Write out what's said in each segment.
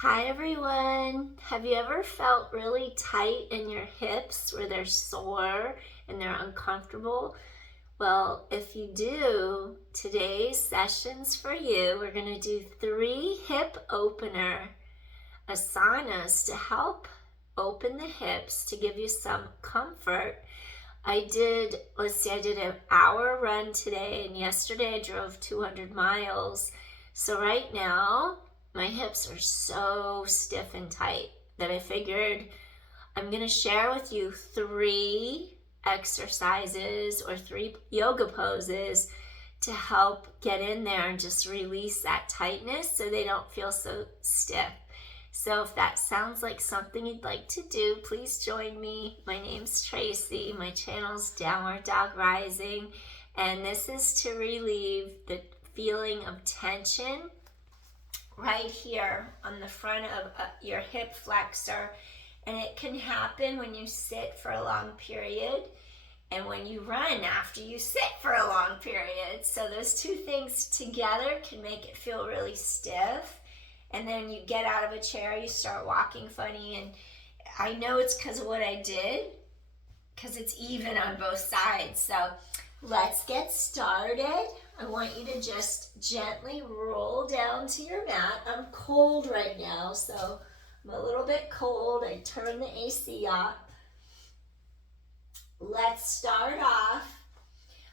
Hi everyone. Have you ever felt really tight in your hips where they're sore and they're uncomfortable? Well, if you do, today's session's for you. We're going to do 3 hip opener asanas to help open the hips to give you some comfort. I did an hour run today, and yesterday I drove 200 miles. So right now, my hips are so stiff and tight that I figured I'm going to share with you 3 exercises or 3 yoga poses to help get in there and just release that tightness so they don't feel so stiff. So if that sounds like something you'd like to do, please join me. My name's Tracy. My channel's Downward Dog Rising, and this is to relieve the feeling of tension right here on the front of your hip flexor. And it can happen when you sit for a long period and when you run after you sit for a long period. So those two things together can make it feel really stiff. And then you get out of a chair, you start walking funny. And I know it's because of what I did, because it's even on both sides. So let's get started. I want you to just gently roll down to your mat. I'm cold right now, so I'm a little bit cold. I turned the AC off. Let's start off.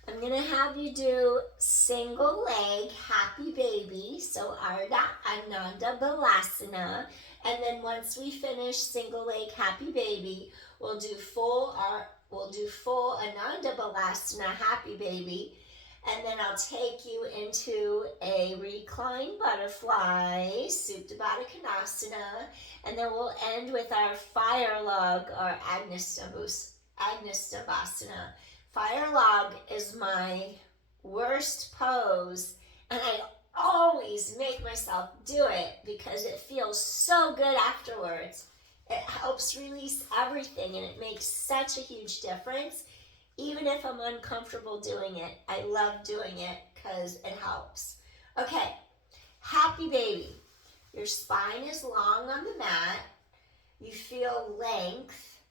I'm going to have you do single leg happy baby, so Ardha Ananda Balasana. And then once we finish single leg happy baby, we'll do full Ananda Balasana happy baby. And then I'll take you into a reclined butterfly, Supta Baddha Konasana. And then we'll end with our Firelog or Agnistabhasana. Firelog is my worst pose, and I always make myself do it because it feels so good afterwards. It helps release everything, and it makes such a huge difference. Even if I'm uncomfortable doing it, I love doing it because it helps. Okay, happy baby. Your spine is long on the mat. You feel length.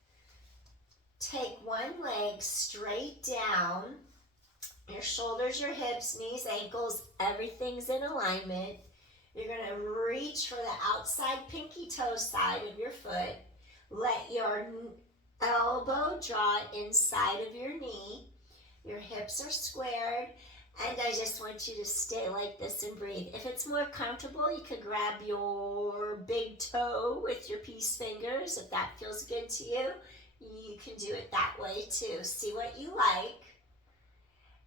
Take one leg straight down. Your shoulders, your hips, knees, ankles, everything's in alignment. You're going to reach for the outside pinky toe side of your foot. Let your elbow draw inside of your knee. Your hips are squared. And I just want you to stay like this and breathe. If it's more comfortable, you could grab your big toe with your peace fingers. If that feels good to you, you can do it that way too. See what you like.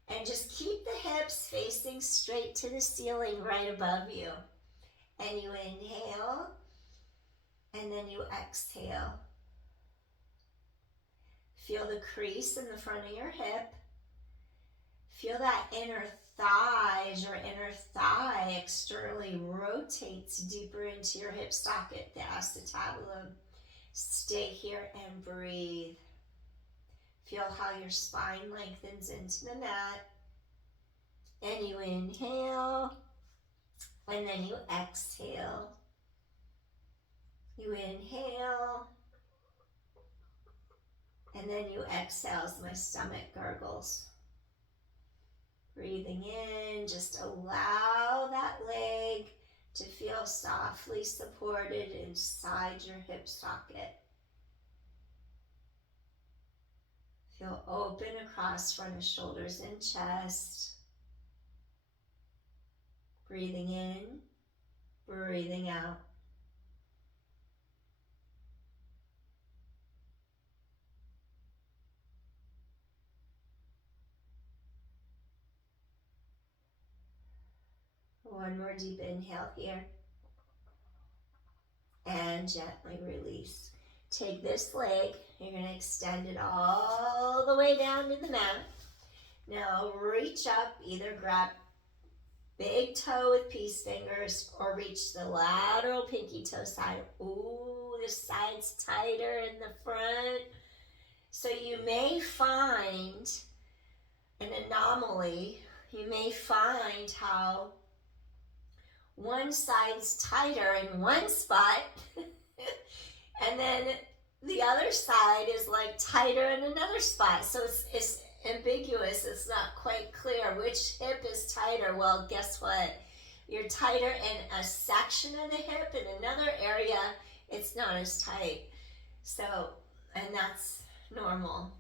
And just keep the hips facing straight to the ceiling right above you. And you inhale, and then you exhale. Feel the crease in the front of your hip. Feel that inner thigh as your inner thigh externally rotates deeper into your hip socket, the acetabulum. Stay here and breathe. Feel how your spine lengthens into the mat. And you inhale, and then you exhale. You inhale, and then you exhale as my stomach gurgles. Breathing in, just allow that leg to feel softly supported inside your hip socket. Feel open across front of shoulders and chest. Breathing in, breathing out. One more deep inhale here. And gently release. Take this leg, you're going to extend it all the way down to the mat. Now reach up, either grab big toe with peace fingers or reach the lateral pinky toe side. Ooh, the side's tighter in the front. So you may find an anomaly. You may find how one side's tighter in one spot, and then the other side is like tighter in another spot. So it's ambiguous. It's not quite clear which hip is tighter. Well, guess what? You're tighter in a section of the hip. In another area, it's not as tight. So, and that's normal.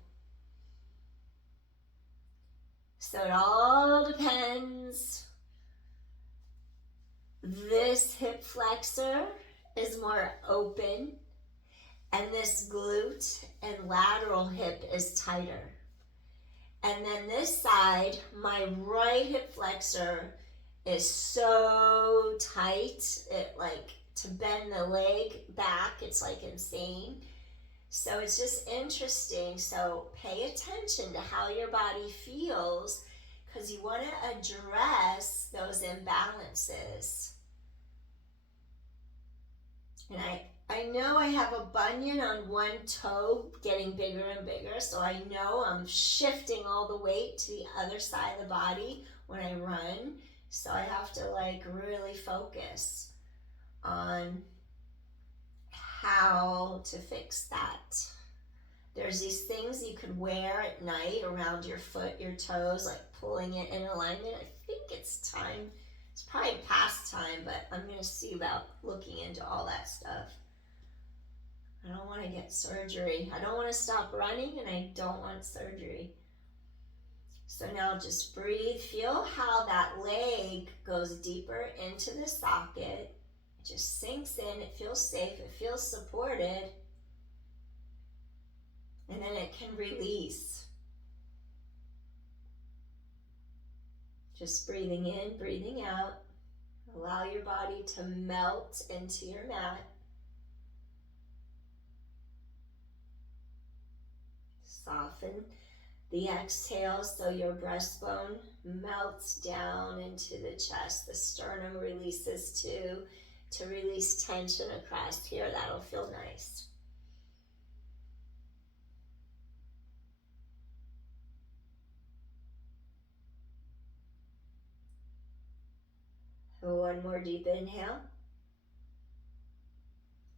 So it all depends. This hip flexor is more open, and this glute and lateral hip is tighter. And then this side, my right hip flexor is so tight, it like to bend the leg back, it's like insane. So it's just interesting. So pay attention to how your body feels, because you want to address those imbalances. And I know I have a bunion on one toe getting bigger and bigger, so I know I'm shifting all the weight to the other side of the body when I run. So I have to like really focus on how to fix that. There's these things you could wear at night around your foot, your toes, like pulling it in alignment. I think it's time. It's probably past time, but I'm going to see about looking into all that stuff. I don't want to get surgery. I don't want to stop running, and I don't want surgery. So now just breathe. Feel how that leg goes deeper into the socket. It just sinks in. It feels safe. It feels supported. And then it can release. Just breathing in, breathing out. Allow your body to melt into your mat. Soften the exhale so your breastbone melts down into the chest. The sternum releases too, to release tension across here. That'll feel nice. One more deep inhale.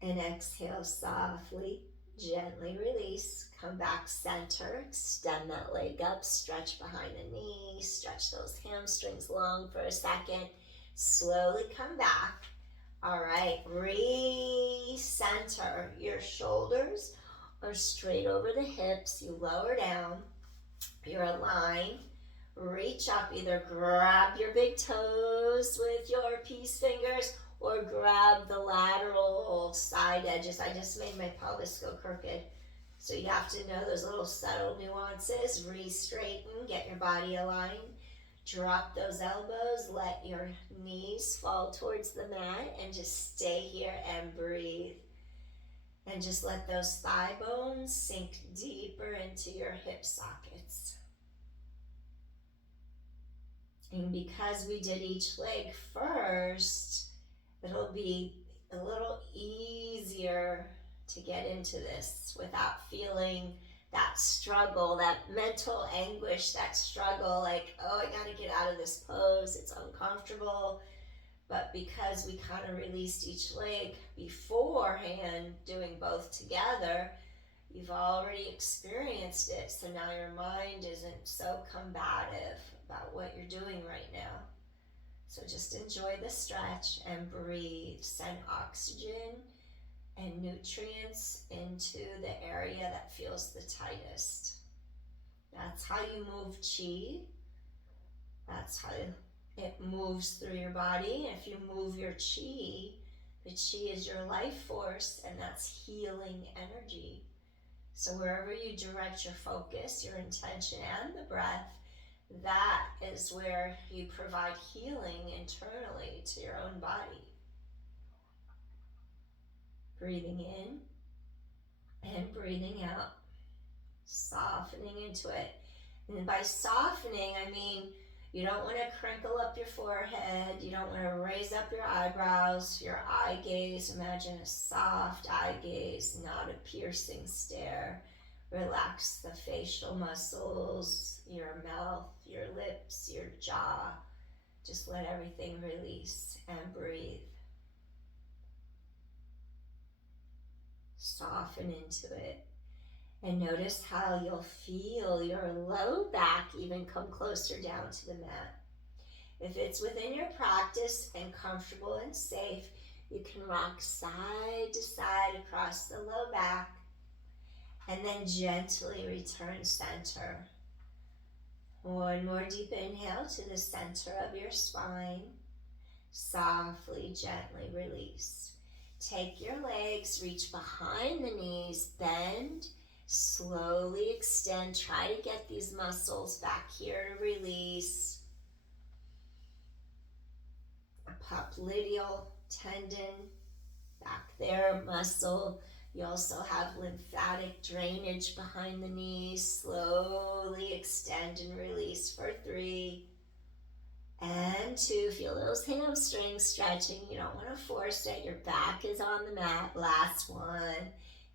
And exhale softly, gently release. Come back center, extend that leg up, stretch behind the knee, stretch those hamstrings long for a second. Slowly come back. All right, recenter. Your shoulders are straight over the hips. You lower down. You're aligned. Reach up, either grab your big toes with your peace fingers or grab the lateral side edges. I just made my pelvis go crooked. So you have to know those little subtle nuances. Re-straighten, get your body aligned. Drop those elbows, let your knees fall towards the mat, and just stay here and breathe. And just let those thigh bones sink deeper into your hip sockets. And because we did each leg first, it'll be a little easier to get into this without feeling that struggle, that mental anguish, that struggle, like, oh, I gotta get out of this pose, it's uncomfortable. But because we kind of released each leg beforehand, doing both together, you've already experienced it, so now your mind isn't so combative about what you're doing right now. So just enjoy the stretch and breathe. Send oxygen and nutrients into the area that feels the tightest. That's how you move chi. That's how it moves through your body. If you move your chi, the chi is your life force, and that's healing energy. So wherever you direct your focus, your intention, and the breath, that is where you provide healing internally to your own body. Breathing in and breathing out, softening into it. And by softening, I mean you don't want to crinkle up your forehead, you don't want to raise up your eyebrows, your eye gaze. Imagine a soft eye gaze, not a piercing stare. Relax the facial muscles, your mouth, your lips, your jaw. Just let everything release and breathe. Soften into it. And notice how you'll feel your low back even come closer down to the mat. If it's within your practice and comfortable and safe, you can rock side to side across the low back and then gently return center. One more deep inhale to the center of your spine. Softly, gently release. Take your legs, reach behind the knees, bend, slowly extend. Try to get these muscles back here to release. A popliteal tendon back there, muscle. You also have lymphatic drainage behind the knees. Slowly extend and release for 3 and 2. Feel those hamstrings stretching. You don't want to force it. Your back is on the mat. Last one.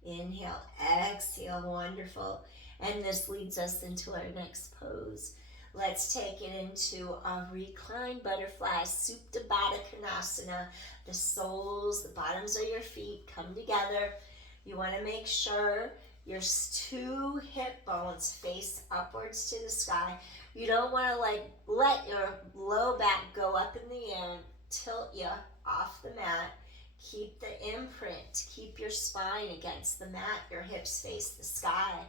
Inhale, exhale. Wonderful. And this leads us into our next pose. Let's take it into a reclined butterfly, Supta Baddha Konasana. The soles, the bottoms of your feet come together. You want to make sure your 2 hip bones face upwards to the sky. You don't want to let your low back go up in the air and tilt you off the mat. Keep the imprint, keep your spine against the mat, your hips face the sky.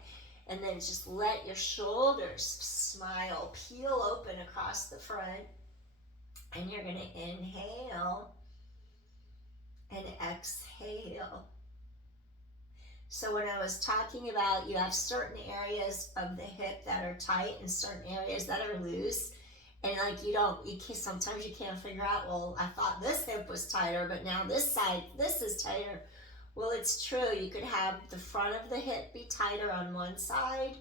And then just let your shoulders smile, peel open across the front. And you're going to inhale and exhale. So when I was talking about you have certain areas of the hip that are tight and certain areas that are loose, and sometimes you can't figure out, well, I thought this hip was tighter, but now this is tighter. Well, it's true. You could have the front of the hip be tighter on one side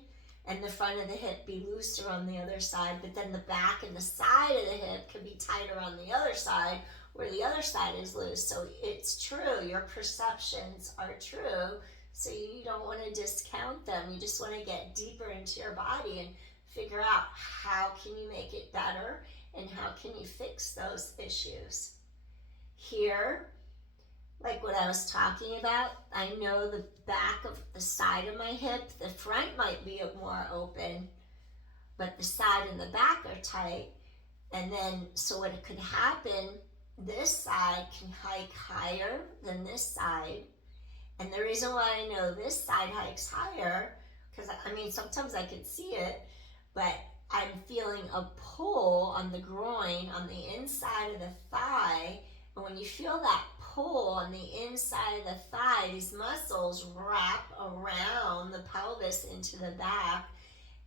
and the front of the hip be looser on the other side, but then the back and the side of the hip could be tighter on the other side where the other side is loose. So it's true. Your perceptions are true. So you don't want to discount them. You just want to get deeper into your body and figure out how can you make it better and how can you fix those issues. Here, like what I was talking about, I know the back of the side of my hip, the front might be more open, but the side and the back are tight. And then, so what could happen, this side can hike higher than this side. And the reason why I know this side hikes higher, because sometimes I can see it, but I'm feeling a pull on the groin, on the inside of the thigh. And when you feel that pull on the inside of the thigh, these muscles wrap around the pelvis into the back.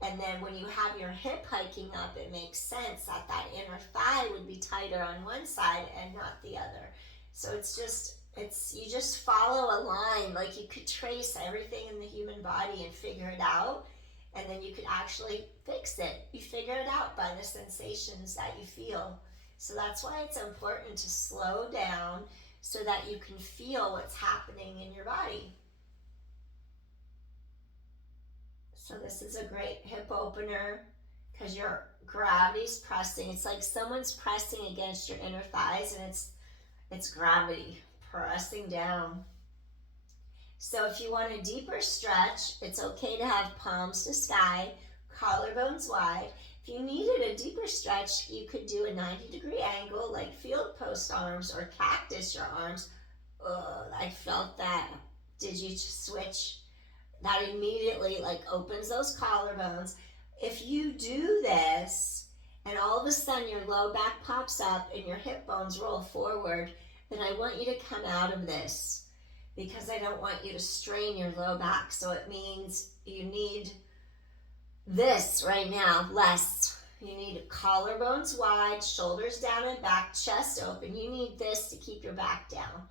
And then when you have your hip hiking up, it makes sense that that inner thigh would be tighter on one side and not the other. So you just follow a line, like you could trace everything in the human body and figure it out. And then you could actually fix it. You figure it out by the sensations that you feel. So that's why it's important to slow down so that you can feel what's happening in your body. So this is a great hip opener because your gravity's pressing. It's like someone's pressing against your inner thighs, and it's gravity pressing down. So if you want a deeper stretch, it's okay to have palms to sky, collarbones wide. If you needed a deeper stretch, you could do a 90-degree angle, like field post arms or cactus your arms. I felt that. Did you switch? That immediately opens those collarbones. If you do this, and all of a sudden your low back pops up and your hip bones roll forward, then I want you to come out of this, because I don't want you to strain your low back. So it means you need this right now, less. You need collarbones wide, shoulders down and back, chest open. You need this to keep your back down.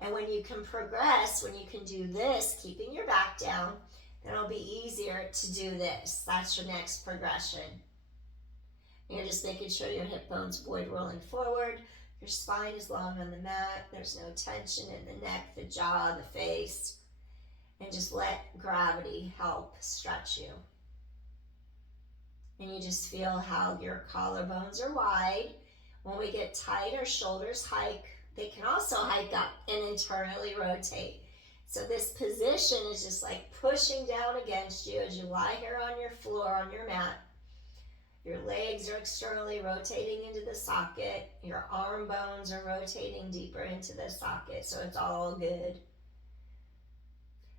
And when you can progress, when you can do this, keeping your back down, then it'll be easier to do this. That's your next progression. You're just making sure your hip bones avoid rolling forward. Your spine is long on the mat. There's no tension in the neck, the jaw, the face. And just let gravity help stretch you. And you just feel how your collarbones are wide. When we get tight, our shoulders hike. They can also hike up and internally rotate. So this position is just like pushing down against you as you lie here on your floor, on your mat. Your legs are externally rotating into the socket. Your arm bones are rotating deeper into the socket, so it's all good.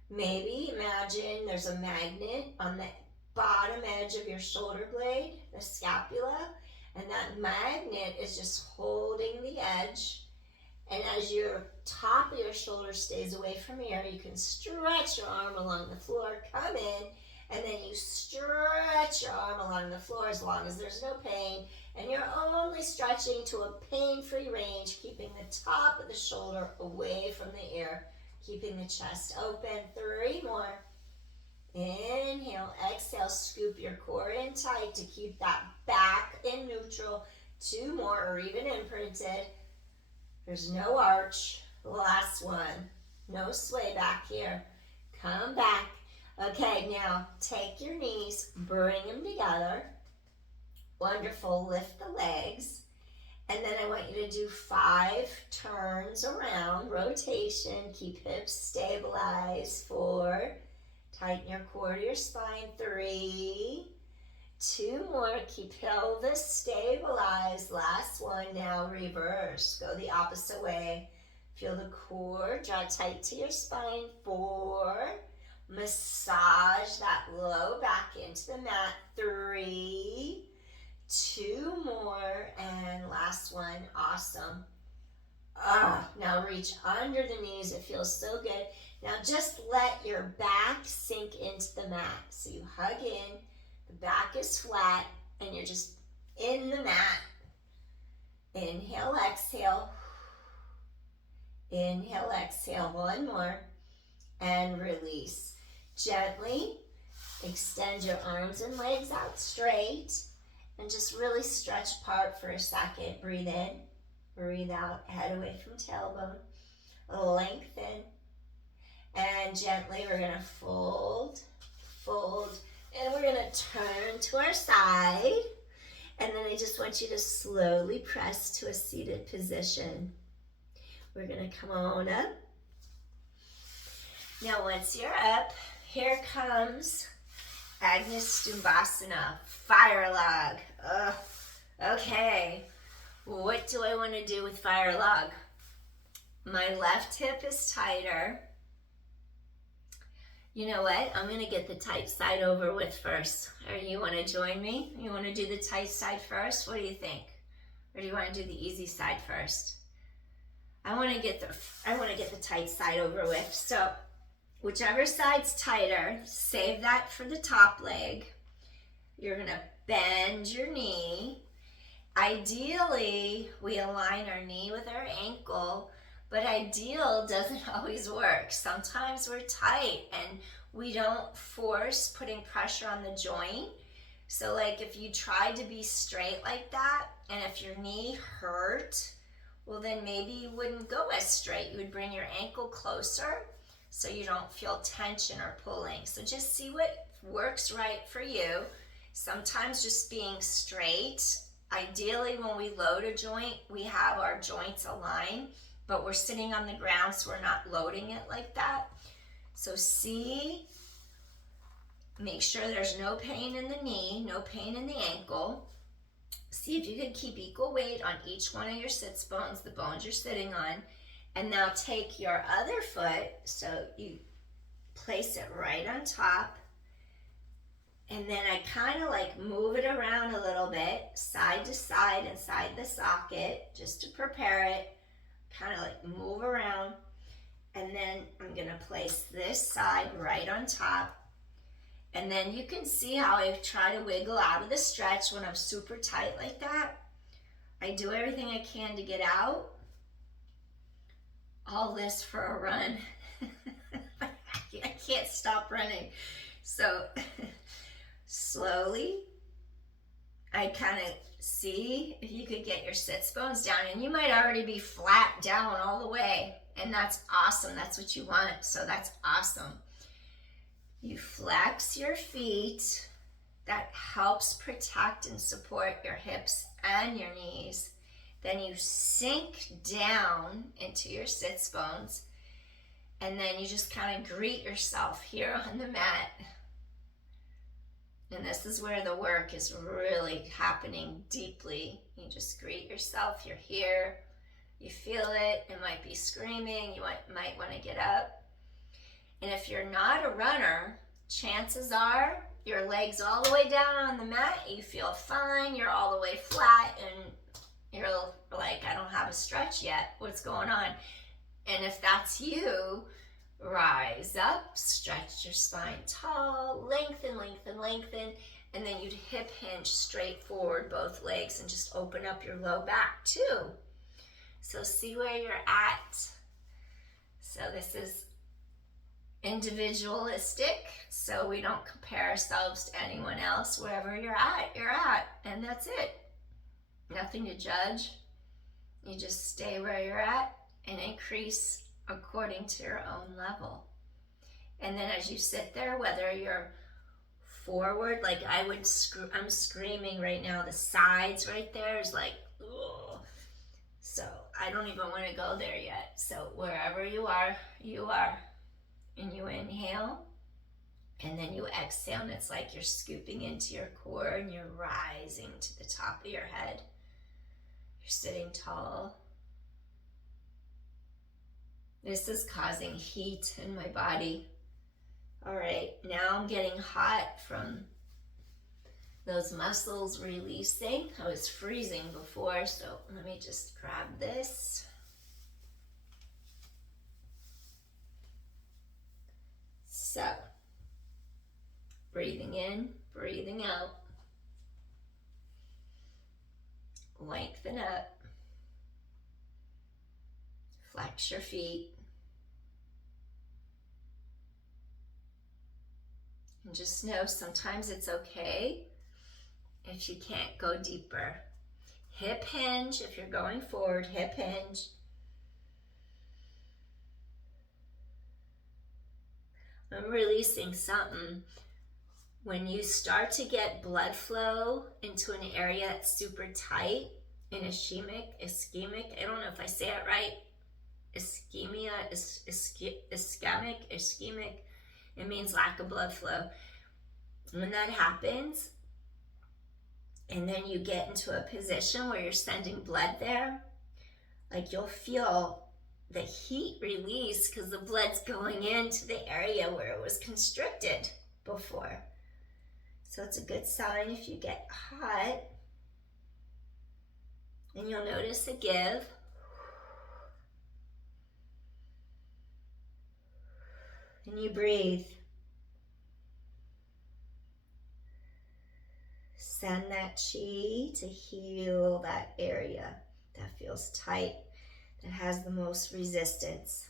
Maybe imagine there's a magnet on the bottom edge of your shoulder blade, the scapula, and that magnet is just holding the edge. And as your top of your shoulder stays away from here, you can stretch your arm along the floor, come in, and then you stretch your arm along the floor as long as there's no pain. And you're only stretching to a pain-free range, keeping the top of the shoulder away from the ear, keeping the chest open. 3 more. Inhale, exhale, scoop your core in tight to keep that back in neutral. 2 more, or even imprinted. There's no arch. Last one. No sway back here. Come back. Okay, now take your knees, bring them together. Wonderful. Lift the legs. And then I want you to do 5 turns around, rotation. Keep hips stabilized. 4. Tighten your core to your spine. 3. 2 more. Keep pelvis stabilized. Last one. Now reverse. Go the opposite way. Feel the core draw tight to your spine. 4. Massage that low back into the mat. 3. 2 more. And last one. Awesome. Now reach under the knees. It feels so good. Now just let your back sink into the mat. So you hug in. The back is flat, and you're just in the mat. Inhale, exhale. Inhale, exhale. 1 more. And release. Gently extend your arms and legs out straight. And just really stretch apart for a second. Breathe in. Breathe out. Head away from tailbone. Lengthen. And gently we're going to fold, fold. And we're going to turn to our side. And then I just want you to slowly press to a seated position. We're going to come on up. Now once you're up, here comes Agni Stumbasana, Firelog. Okay, what do I want to do with Firelog? My left hip is tighter. You know what? I'm going to get the tight side over with first. Or you want to join me? You want to do the tight side first? What do you think? Or do you want to do the easy side first? I want to get the tight side over with. So whichever side's tighter, save that for the top leg. You're going to bend your knee. Ideally, we align our knee with our ankle. But ideal doesn't always work. Sometimes we're tight and we don't force putting pressure on the joint. So like if you tried to be straight like that and if your knee hurt, well then maybe you wouldn't go as straight. You would bring your ankle closer so you don't feel tension or pulling. So just see what works right for you. Sometimes just being straight. Ideally when we load a joint, we have our joints aligned. But we're sitting on the ground, so we're not loading it like that. So see, make sure there's no pain in the knee, no pain in the ankle. See if you can keep equal weight on each one of your sits bones, the bones you're sitting on. And now take your other foot, so you place it right on top. And then I kind of like move it around a little bit, side to side inside the socket, just to prepare it. Kind of like move around, and then I'm going to place this side right on top. And then you can see how I try to wiggle out of the stretch when I'm super tight like that. I do everything I can to get out. All this for a run. I can't stop running. So slowly, I kind of see if you could get your sits bones down, and you might already be flat down all the way, and that's awesome. That's what you want, so that's awesome. You flex your feet. That helps protect and support your hips and your knees. Then you sink down into your sits bones, and then you just kind of greet yourself here on the mat. And this is where the work is really happening deeply. You just greet yourself, you're here, you feel it, it might be screaming, you might want to get up. And if you're not a runner, chances are your legs all the way down on the mat, you feel fine, you're all the way flat, and you're like, I don't have a stretch yet, what's going on? And if that's you, rise up, stretch your spine tall, lengthen, lengthen, lengthen, and then you'd hip hinge straight forward both legs and just open up your low back too. So see where you're at. So this is individualistic, so we don't compare ourselves to anyone else. Wherever you're at, and that's it. Nothing to judge. You just stay where you're at and increase according to your own level. And then as you sit there, whether you're forward, like I'm screaming right now, the sides right there is like, ugh. So I don't even want to go there yet. So wherever you are. And you inhale, and then you exhale, and it's like you're scooping into your core and you're rising to the top of your head. You're sitting tall. This is causing heat in my body. All right, now I'm getting hot from those muscles releasing. I was freezing before, so let me just grab this. So, breathing in, breathing out. Lengthen up. Flex your feet. And just know sometimes it's okay if you can't go deeper. Hip hinge, if you're going forward, hip hinge. I'm releasing something. When you start to get blood flow into an area that's super tight and ischemic, I don't know if I say it right, ischemia, ischemic, it means lack of blood flow. When that happens, and then you get into a position where you're sending blood there, like you'll feel the heat release because the blood's going into the area where it was constricted before. So it's a good sign if you get hot. And you'll notice a give. And you breathe. Send that chi to heal that area that feels tight, that has the most resistance.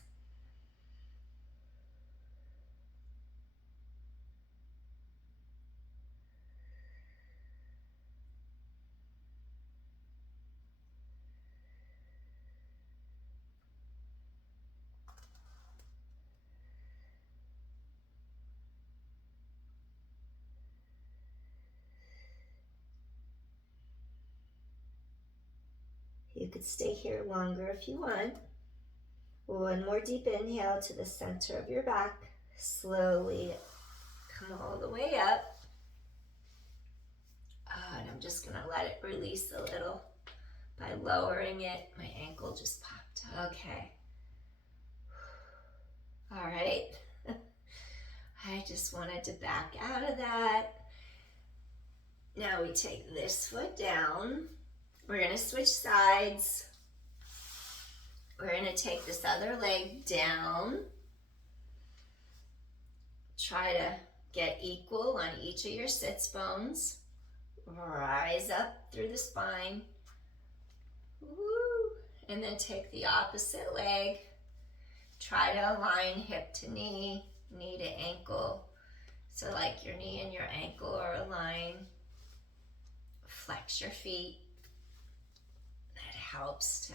You could stay here longer if you want. One more deep inhale to the center of your back. Slowly come all the way up. And I'm just going to let it release a little by lowering it. My ankle just popped. Okay. All right. I just wanted to back out of that. Now we take this foot down. We're going to switch sides. We're going to take this other leg down. Try to get equal on each of your sits bones. Rise up through the spine. Woo. And then take the opposite leg. Try to align hip to knee, knee to ankle. So like your knee and your ankle are aligned. Flex your feet. That helps to,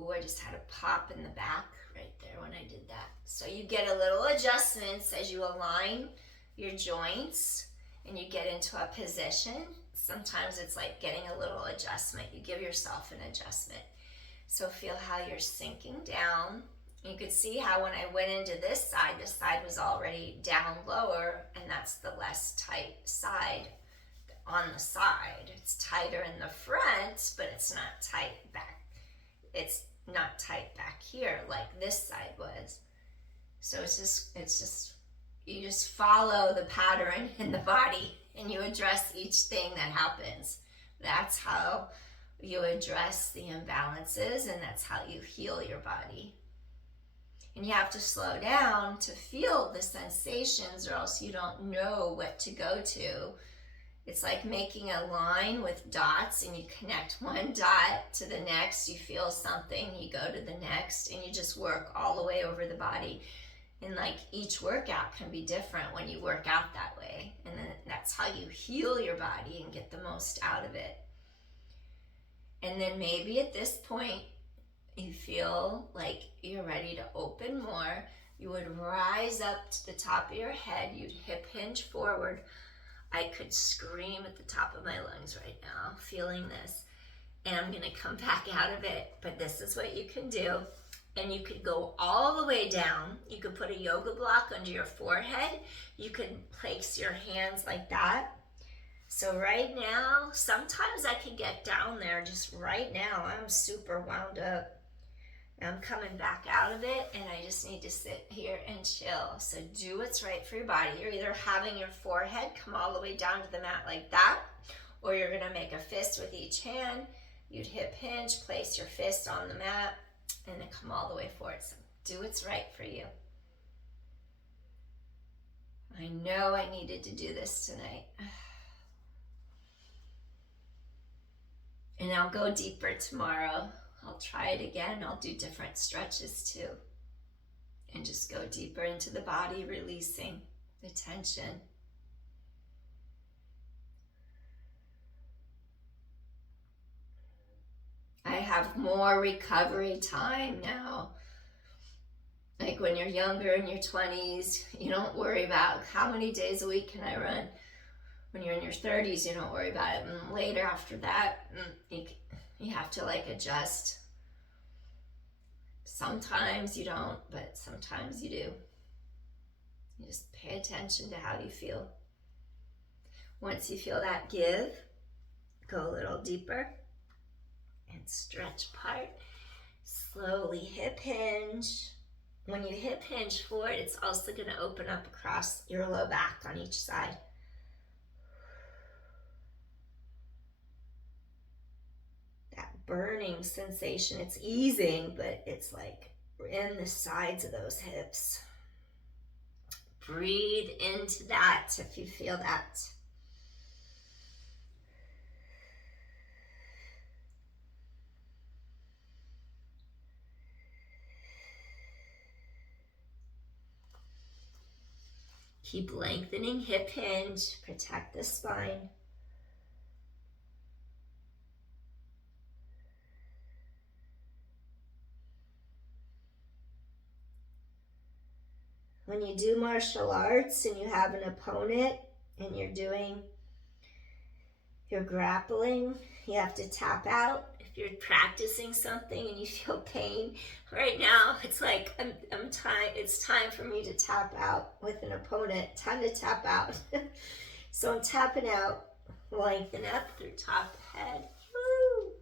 I just had a pop in the back right there when I did that. So you get a little adjustments as you align your joints and you get into a position. Sometimes it's like getting a little adjustment. You give yourself an adjustment. So feel how you're sinking down. You could see how when I went into this side was already down lower, and that's the less tight side on the side. It's tighter in the front, but it's not tight back. It's not tight back here like this side was. So it's just, you just follow the pattern in the body and you address each thing that happens. That's how you address the imbalances, and that's how you heal your body. And you have to slow down to feel the sensations, or else you don't know what to go to. It's like making a line with dots, and you connect one dot to the next, you feel something, you go to the next, and you just work all the way over the body. And like each workout can be different when you work out that way. And then that's how you heal your body and get the most out of it. And then maybe at this point, you feel like you're ready to open more. You would rise up to the top of your head. You'd hip hinge forward. I could scream at the top of my lungs right now, feeling this. And I'm gonna come back out of it, but this is what you can do. And you could go all the way down. You could put a yoga block under your forehead. You could place your hands like that. So right now, sometimes I can get down there just right now. I'm super wound up. I'm coming back out of it, and I just need to sit here and chill. So do what's right for your body. You're either having your forehead come all the way down to the mat like that, or you're gonna make a fist with each hand. You'd hip hinge, place your fist on the mat, and then come all the way forward. So do what's right for you. I know I needed to do this tonight. And I'll go deeper tomorrow. I'll try it again. I'll do different stretches too. And just go deeper into the body, releasing the tension. I have more recovery time now. Like when you're younger, in your 20s, you don't worry about how many days a week can I run. When you're in your 30s, you don't worry about it. And later after that, you have to like adjust. Sometimes you don't, but sometimes you do. You just pay attention to how you feel. Once you feel that give, go a little deeper and stretch apart. Slowly hip hinge. When you hip hinge forward, it's also going to open up across your low back on each side. That burning sensation, it's easing, but it's like in the sides of those hips. Breathe into that if you feel that. Keep lengthening hip hinge, protect the spine. When you do martial arts and you have an opponent and you're grappling, you have to tap out. If you're practicing something and you feel pain, right now it's like it's time for me to tap out with an opponent. Time to tap out. So I'm tapping out, lengthen up through top of head. Woo!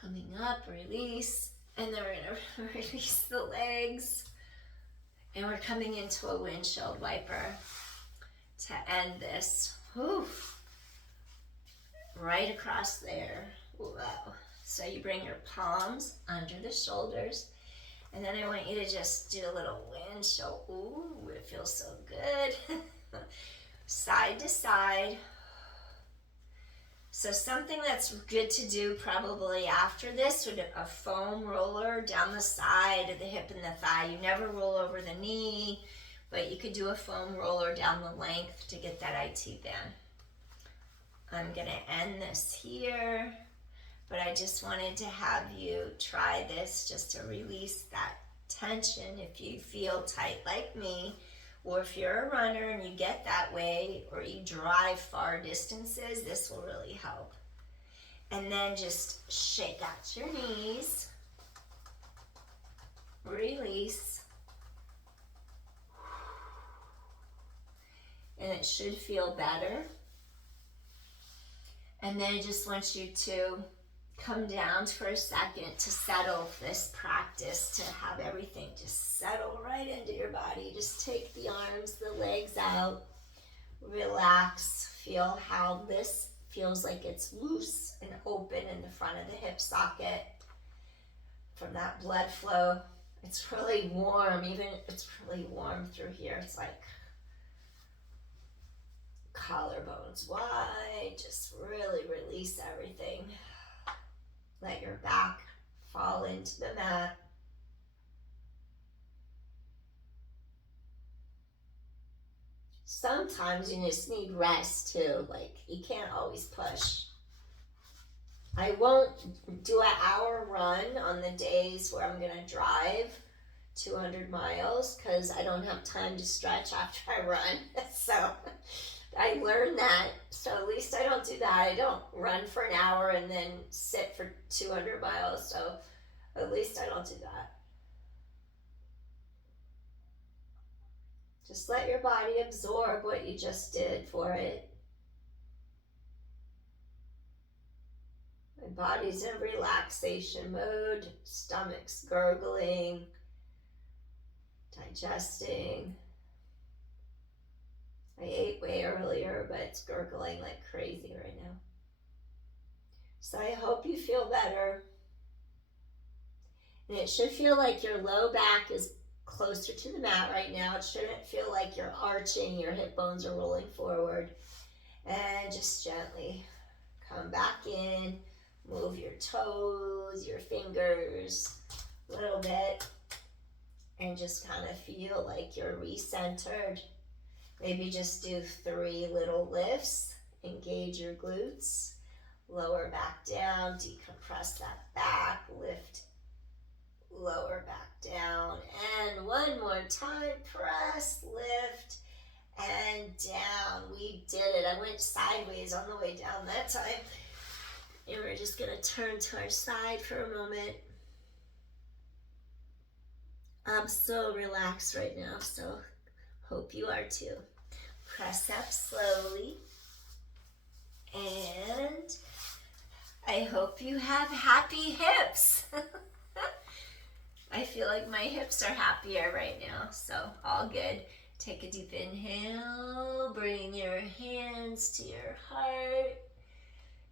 Coming up, release, and then we're gonna release the legs. And we're coming into a windshield wiper to end this. Whew. Right across there. Wow. So you bring your palms under the shoulders, and then I want you to just do a little windshield. Ooh, it feels so good. Side to side. So something that's good to do probably after this would be a foam roller down the side of the hip and the thigh. You never roll over the knee, but you could do a foam roller down the length to get that IT band. I'm gonna end this here, but I just wanted to have you try this just to release that tension. If you feel tight like me, Or if you're a runner and you get that way, or you drive far distances, this will really help. And then just shake out your knees. Release. And it should feel better. And then I just want you to come down for a second to settle this practice, to have everything just settle right into your body. Just take the arms, the legs out, relax, feel how this feels like it's loose and open in the front of the hip socket from that blood flow. It's really warm, even it's really warm through here. It's like collarbones wide, just really release everything. Let your back fall into the mat. Sometimes you just need rest too, like you can't always push. I won't do an hour run on the days where I'm gonna drive 200 miles because I don't have time to stretch after I run. So I learned that, so at least I don't do that. I don't run for an hour and then sit for 200 miles, so at least I don't do that. Just let your body absorb what you just did for it. My body's in relaxation mode, stomach's gurgling, digesting. I ate way earlier, but it's gurgling like crazy right now. So I hope you feel better. And it should feel like your low back is closer to the mat right now. It shouldn't feel like you're arching, your hip bones are rolling forward. And just gently come back in, move your toes, your fingers a little bit, and just kind of feel like you're recentered. Maybe just do 3 little lifts, engage your glutes, lower back down, decompress that back, lift, lower back down, and one more time, press, lift, and down. We did it. I went sideways on the way down that time. And we're just gonna turn to our side for a moment. I'm so relaxed right now, so hope you are too. Press up slowly. And I hope you have happy hips. I feel like my hips are happier right now, so all good. Take a deep inhale, bring your hands to your heart.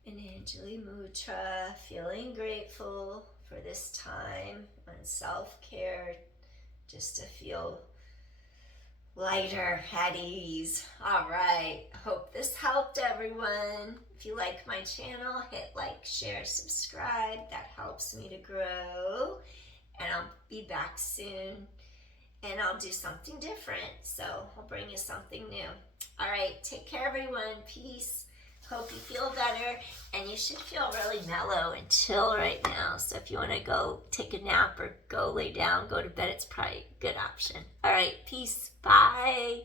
And Anjali Mudra, feeling grateful for this time on self-care, just to feel lighter, at ease. All right, hope this helped everyone. If you like my channel, hit like, share, subscribe. That helps me to grow. And I'll be back soon. And I'll do something different. So I'll bring you something new. All right, take care everyone. Peace. Hope you feel better. And you should feel really mellow and chill right now. So if you want to go take a nap or go lay down, go to bed, it's probably a good option. All right, peace. Bye.